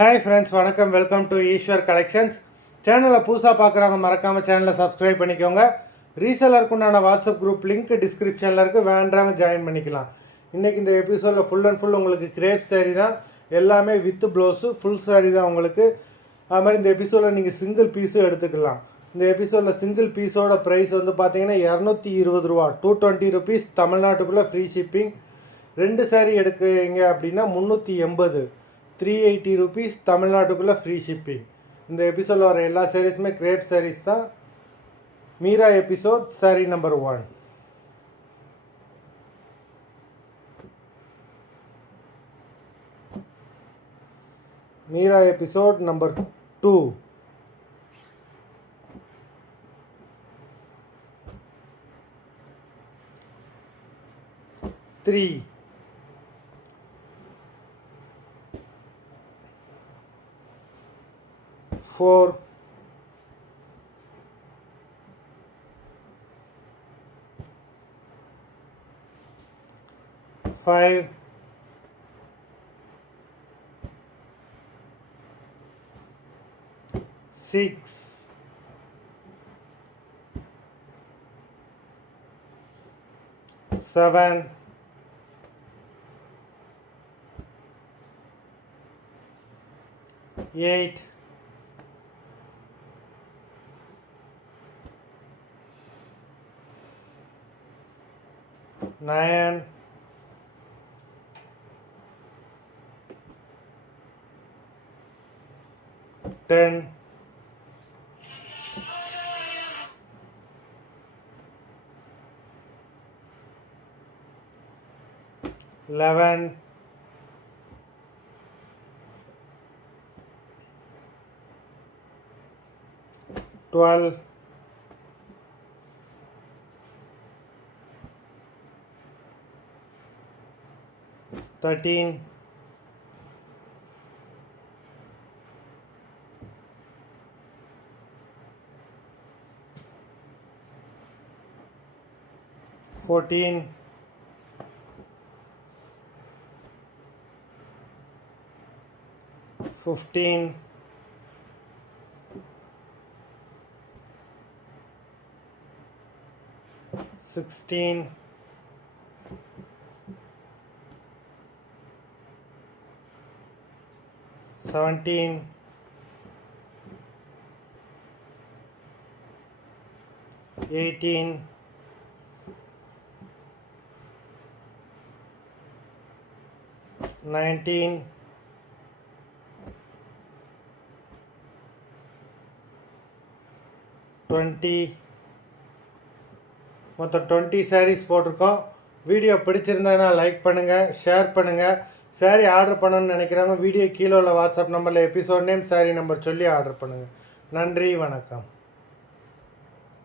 Hi friends, வணக்கம். Welcome to Eswar collections. சேனலை புதுசாக பார்க்குறவங்க மறக்காமல் சேனலை சப்ஸ்கிரைப் பண்ணிக்கோங்க. ரீசெலருக்கு உண்டான வாட்ஸ்அப் குரூப் லிங்க் டிஸ்கிரிப்ஷனில் இருக்குது, வேண்டாங்க ஜாயின் பண்ணிக்கலாம். இன்றைக்கி இந்த எபிசோடில் ஃபுல் அண்ட் ஃபுல் உங்களுக்கு கிரேப் சாரீ தான், எல்லாமே வித் ப்ளவுஸு ஃபுல் சாரீ தான் உங்களுக்கு. அது மாதிரி இந்த எபிசோடில் நீங்கள் சிங்கிள் பீஸும் எடுத்துக்கலாம். இந்த எபிசோடில் சிங்கிள் பீஸோட ப்ரைஸ் வந்து பார்த்தீங்கன்னா 220 ரூபா, 220 ருபீஸ் தமிழ்நாட்டுக்குள்ளே ஃப்ரீ ஷிப்பிங். 2 சாரீ எடுக்கிறீங்க அப்படின்னா 380, 380 ருபீஸ் தமிழ்நாட்டுக்குள்ளே ஃப்ரீ ஷிப்பிங். இந்த எபிசோடில் வர எல்லா சாரீஸுமே கிரேப் சாரீஸ் தான். மீரா எபிசோட் சாரீ நம்பர் 1. Meera episode number 2. த்ரீ 4 5 6 7 8 9 10 11 12 13 14 15 16 17 18 19 20 மொத்தம் 20 சாரீஸ் போட்டிருக்கோம். வீடியோ பிடிச்சிருந்தேன்னா லைக் பண்ணுங்கள், ஷேர் பண்ணுங்கள். சாரீ ஆர்டர் பண்ணணும்னு நினைக்கிறாங்க, வீடியோ கீழே உள்ள வாட்ஸ்அப் நம்பரில் எபிசோட் நேம், சாரீ நம்பர் சொல்லி ஆர்டர் பண்ணுங்கள். நன்றி, வணக்கம்.